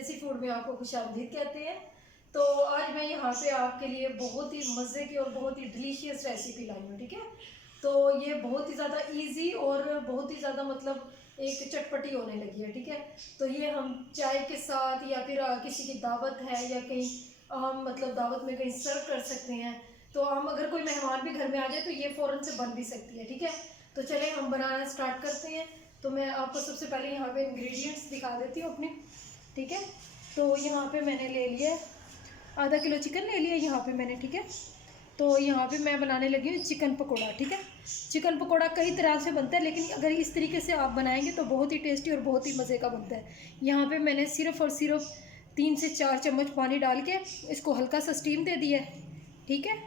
देसी फूड में आपको खुशामदीद कहते हैं। तो आज मैं यहाँ पे आपके लिए बहुत ही मज़े की और बहुत ही डिलीशियस रेसिपी लाई हूँ, ठीक है। तो ये बहुत ही ज़्यादा इजी और बहुत ही ज़्यादा मतलब एक चटपटी होने लगी है, ठीक है। तो ये हम चाय के साथ या फिर किसी की दावत है या कहीं हम मतलब दावत में कहीं सर्व कर सकते हैं। तो हम अगर कोई मेहमान भी घर में आ जाए तो ये फ़ौरन से बन भी सकती है, ठीक है। तो चले हम बनाना स्टार्ट करते हैं। तो मैं आपको सबसे पहले यहाँ पे इंग्रेडिएंट्स दिखा देती हूँ अपने, ठीक है। तो यहाँ पे मैंने ले लिया आधा किलो चिकन ले लिया यहाँ पे मैंने, ठीक है। तो यहाँ पे मैं बनाने लगी हूँ चिकन पकोड़ा, ठीक है। चिकन पकोड़ा कई तरह से बनता है, लेकिन अगर इस तरीके से आप बनाएंगे तो बहुत ही टेस्टी और बहुत ही मज़े का बनता है। यहाँ पे मैंने सिर्फ और सिर्फ 3 से 4 चम्मच पानी डाल के इसको हल्का सा स्टीम दे दिया है, ठीक है।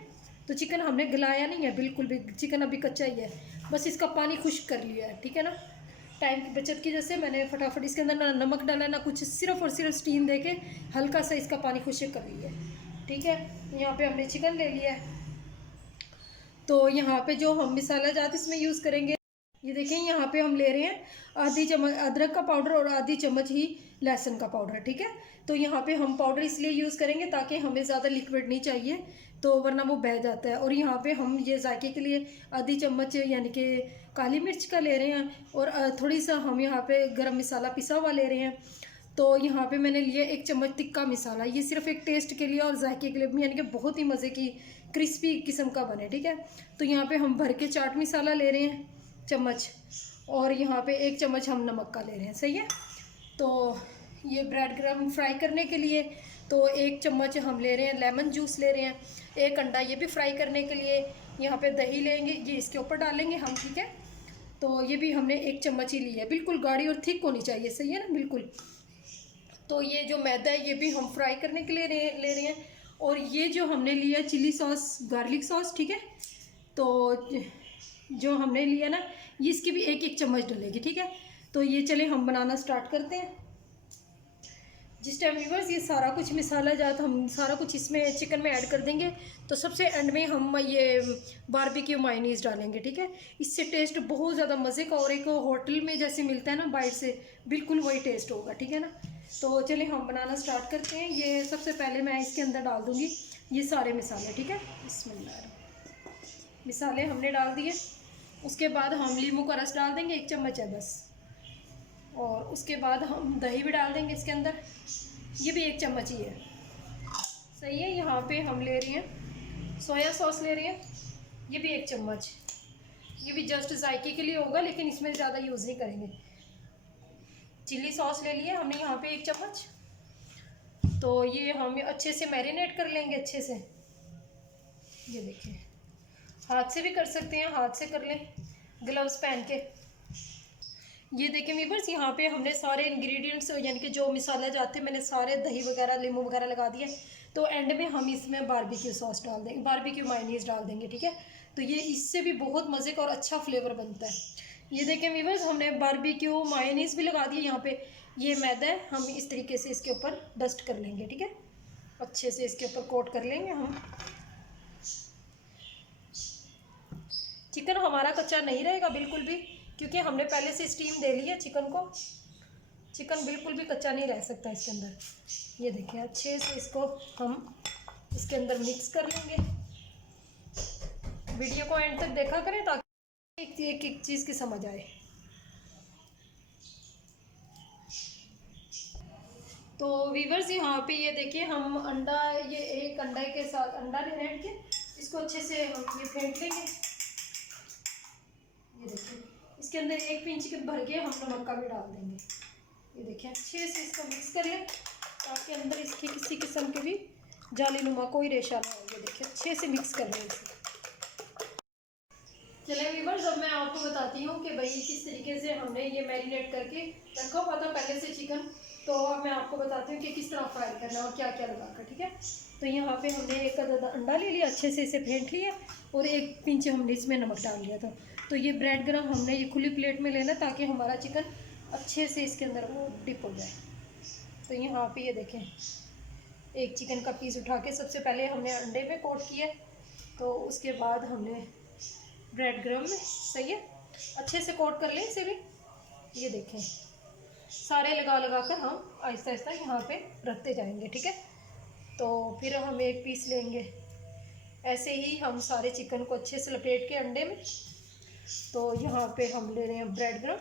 तो चिकन हमने गलाया नहीं है बिल्कुल भी, चिकन अभी कच्चा ही है, बस इसका पानी खुश्क कर लिया है, ठीक है ना। टाइम की बचत की जैसे मैंने फटाफट इसके अंदर ना नमक डाला ना कुछ, सिर्फ और सिर्फ स्टीम दे के हल्का सा इसका पानी खुश्क कर लिया है, ठीक है। यहाँ पे हमने चिकन ले लिया है। तो यहाँ पे जो हम मसाला जात इसमें यूज़ करेंगे, ये देखें यहाँ पे हम ले रहे हैं आधी चम्मच अदरक का पाउडर और आधी चम्मच ही लहसुन का पाउडर, ठीक है। तो यहाँ पे हम पाउडर इसलिए यूज़ करेंगे ताकि हमें ज़्यादा लिक्विड नहीं चाहिए, तो वरना वो बह जाता है। और यहाँ पे हम ये जायके के लिए आधी चम्मच यानी कि काली मिर्च का ले रहे हैं, और थोड़ी सा हम यहाँ पे गरम मसाला पिसा हुआ ले रहे हैं। तो यहाँ पे मैंने लिया 1 चम्मच तिक्का मसाला, ये सिर्फ एक टेस्ट के लिए और जायके के लिए, यानी कि बहुत ही मज़े की क्रिस्पी किस्म का बने, ठीक है। तो यहाँ पे हम भर के चाट मसाला ले रहे हैं चम्मच, और यहाँ पे 1 चम्मच हम नमक का ले रहे हैं, सही है। तो ये ब्रेड क्रम्ब फ्राई करने के लिए तो 1 चम्मच हम ले रहे हैं लेमन जूस ले रहे हैं, 1 अंडा ये भी फ्राई करने के लिए। यहाँ पे दही लेंगे, ये इसके ऊपर डालेंगे हम, ठीक है। तो ये भी हमने 1 चम्मच ही ली है, बिल्कुल गाढ़ी और थिक होनी चाहिए, सही है ना, बिल्कुल। तो ये जो मैदा है ये भी हम फ्राई करने के लिए ले रहे हैं। और ये जो हमने लिया चिली सॉस गार्लिक सॉस, ठीक है। तो जो हमने लिया ना, ये इसकी भी 1-1 चम्मच डलेगी, ठीक है। तो ये चले हम बनाना स्टार्ट करते हैं। जिस टाइम व्यूअर्स ये सारा कुछ मसाला जात हम सारा कुछ इसमें चिकन में ऐड कर देंगे, तो सबसे एंड में हम ये बारबेक्यू मायोनीज़ डालेंगे, ठीक है। इससे टेस्ट बहुत ज़्यादा मज़े का, और एक होटल में जैसे मिलता है ना बाइट से, बिल्कुल वही टेस्ट होगा, ठीक है ना। तो चलिए हम बनाना स्टार्ट करते हैं। ये सबसे पहले मैं इसके अंदर डाल दूँगी ये सारे मसाले, ठीक है। बिस्मिल्लाह, मसाले हमने डाल दिए। उसके बाद हम नींबू का रस डाल देंगे, 1 चम्मच है बस। और उसके बाद हम दही भी डाल देंगे इसके अंदर, ये भी 1 चम्मच ही है, सही है। यहाँ पे हम ले रहे हैं सोया सॉस ले रहे हैं, ये भी 1 चम्मच, ये भी जस्ट जायके के लिए होगा, लेकिन इसमें ज़्यादा यूज़ नहीं करेंगे। चिली सॉस ले लिया हमने यहाँ पे 1 चम्मच। तो ये हम अच्छे से मैरिनेट कर लेंगे अच्छे से। ये देखिए, हाथ से भी कर सकते हैं, हाथ से कर लें ग्लव्स पहन के। ये देखें व्यूअर्स, यहाँ पे हमने सारे इंग्रेडिएंट्स यानी कि जो मसाला जाते हैं मैंने सारे दही वगैरह नींबू वगैरह लगा दिए। तो एंड में हम इसमें बारबेक्यू सॉस डाल देंगे, बारबेक्यू मायोनीज़ डाल देंगे, ठीक है। तो ये इससे भी बहुत मज़े का और अच्छा फ्लेवर बनता है। ये देखें व्यूअर्स, हमने बारबेक्यू मायोनीज़ भी लगा दिया यहाँ पे। ये मैदा है, हम इस तरीके से इसके ऊपर डस्ट कर लेंगे, ठीक है। अच्छे से इसके ऊपर कोट कर लेंगे हम। चिकन हमारा कच्चा नहीं रहेगा बिल्कुल भी, क्योंकि हमने पहले से स्टीम दे ली है चिकन को। चिकन बिल्कुल भी कच्चा नहीं रह सकता इसके अंदर। ये देखिए, अच्छे से इसको हम इसके अंदर मिक्स कर लेंगे। वीडियो को एंड तक देखा करें ताकि एक एक चीज़ की समझ आए। तो वीवर्स, यहाँ पे ये देखिए हम अंडा, ये 1 अंडा के साथ अंडा ले रहे हैं, इसको अच्छे से हम ये फेंट लेंगे। ये देखिए, इसके अंदर 1 पिंच के भर के हम नमक का भी डाल देंगे। ये देखिए, अच्छे से इसको मिक्स कर लें ताकि अंदर इसकी किसी किस्म के भी जाली नुमा कोई रेशा ना हो। ये देखिए, अच्छे से मिक्स कर लें इसे। चलिए व्यूअर्स, अब मैं आपको बताती हूँ कि भाई किस तरीके से हमने ये मैरिनेट करके रखा हुआ था पहले से चिकन। तो अब मैं आपको बताती हूँ कि किस तरह फ्राई करना है और क्या क्या लगाकर, ठीक है। तो यहाँ पे हमने 1 अदद अंडा ले लिया, अच्छे से इसे फेंट लिया, और 1 पिंच हमने इसमें नमक डाल दिया था। तो ये ब्रेड क्रम्ब हमने ये खुली प्लेट में लेना ताकि हमारा चिकन अच्छे से इसके अंदर वो डिप हो जाए। तो यहाँ पे ये देखें, 1 चिकन का पीस उठा के सबसे पहले हमने अंडे में कोट किया, तो उसके बाद हमने ब्रेड क्रम्ब में, सही है, अच्छे से कोट कर लें इसे भी। ये देखें, सारे लगा लगा कर हम आहिस्ता आहिस्ता यहाँ पे रखते जाएंगे, ठीक है। तो फिर हम एक पीस लेंगे, ऐसे ही हम सारे चिकन को अच्छे से लपेट के अंडे में। तो यहाँ पे हम ले रहे हैं ब्रेड क्रम,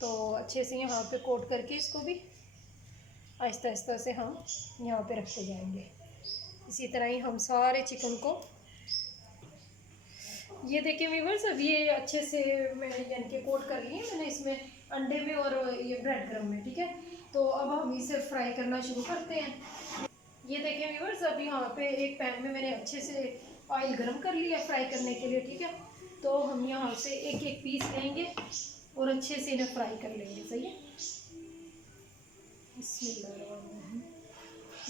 तो अच्छे से यहाँ पे कोट करके इसको भी आहिस्ता आहिस्ता से हम यहाँ पे रखते जाएंगे। इसी तरह ही हम सारे चिकन को, ये देखिए व्यूअर्स, अब ये अच्छे से मैंने यानी कि कोट कर लिए मैंने इसमें अंडे में और ये ब्रेड क्रम में, ठीक है। तो अब हम इसे फ्राई करना शुरू करते हैं। ये देखिए व्यूअर्स, अब यहाँ पे एक पैन में मैंने अच्छे से ऑयल गरम कर लिया फ्राई करने के लिए, ठीक है। तो हम यहाँ से एक एक पीस लेंगे और अच्छे से इन्हें फ्राई कर लेंगे, सही है। बिस्मिल्लाह,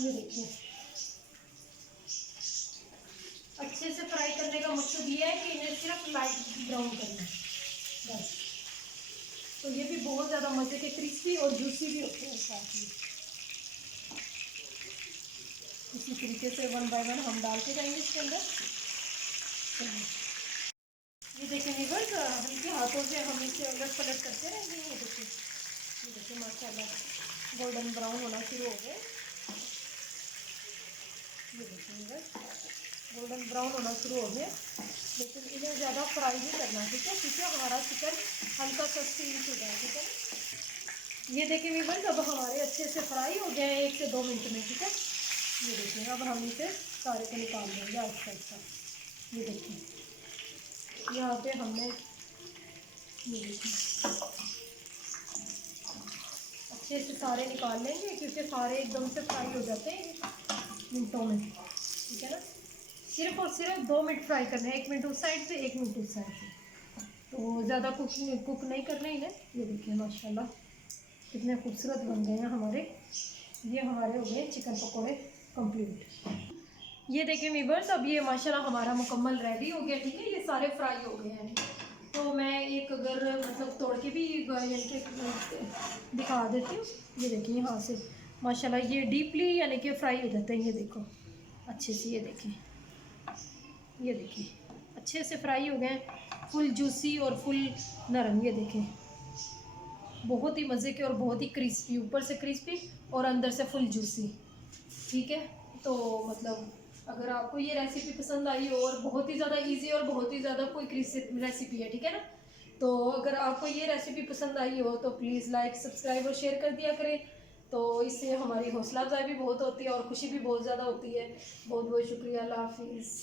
ये देखिए अच्छे से फ्राई करने का मकसद ये है कि इन्हें सिर्फ लाइट ब्राउन करना है बस। तो ये भी बहुत ज़्यादा मज़े के क्रिस्पी और जूसी भी होते हैं साथ में। इसी तरीके से वन बाय वन हम डालते जाएंगे इसके अंदर। ये देखिए व्यूअर्स, हल्के हाथों से हम इसे उलट पलट करते रहेंगे। ये देखिए माशाल्लाह गोल्डन ब्राउन होना शुरू हो गए। ये देखिए व्यूअर्स गोल्डन ब्राउन होना शुरू हो गया, लेकिन इन्हें ज़्यादा फ्राई नहीं करना, ठीक है, क्योंकि हमारा चिकन हल्का सा स्टीम हो जाए, ठीक है। ये देखिए व्यूअर्स, अब हमारे अच्छे से फ्राई हो गए हैं 1 से 2 मिनट में, ठीक है। ये देखिए अब हम इसे सारे को निकाल देंगे आहिस्ता आहिस्ता। ये देखिए यहाँ पे हमने, ये देखिए अच्छे से सारे निकाल लेंगे, क्योंकि सारे एकदम से फ्राई हो जाते हैं मिनटों में, ठीक है ना। सिर्फ और सिर्फ 2 मिनट फ्राई करने हैं, 1 मिनट उस साइड से 1 मिनट उस साइड से, तो ज़्यादा कुक नहीं करना इन्हें। ये देखिए माशाल्लाह कितने खूबसूरत बन गए हैं हमारे, ये हमारे हो गए चिकन पकोड़े कंप्लीट। ये देखिए व्यूअर्स, अब ये माशाल्लाह हमारा मुकम्मल रेडी हो गया, ठीक है। ये सारे फ्राई हो गए हैं, तो मैं एक अगर मतलब तोड़ के भी यानी कि दिखा देती हूँ। ये देखिए यहाँ से माशाल्लाह ये डीपली यानी कि फ्राई हो जाते हैं। ये देखो अच्छे से, ये देखिए अच्छे से फ्राई हो गए, फुल जूसी और फुल नरम। ये देखें बहुत ही मज़े के और बहुत ही क्रिस्पी, ऊपर से क्रिस्पी और अंदर से फुल जूसी, ठीक है। तो मतलब अगर आपको ये रेसिपी पसंद आई हो, और बहुत ही ज़्यादा इजी और बहुत ही ज़्यादा क्विक रेसिपी है, ठीक है ना। तो अगर आपको ये रेसिपी पसंद आई हो तो प्लीज़ लाइक सब्सक्राइब और शेयर कर दिया करें। तो इससे हमारी हौसला अफजाई भी बहुत होती है और खुशी भी बहुत ज़्यादा होती है। बहुत बहुत शुक्रिया, अल्लाह हाफिज़।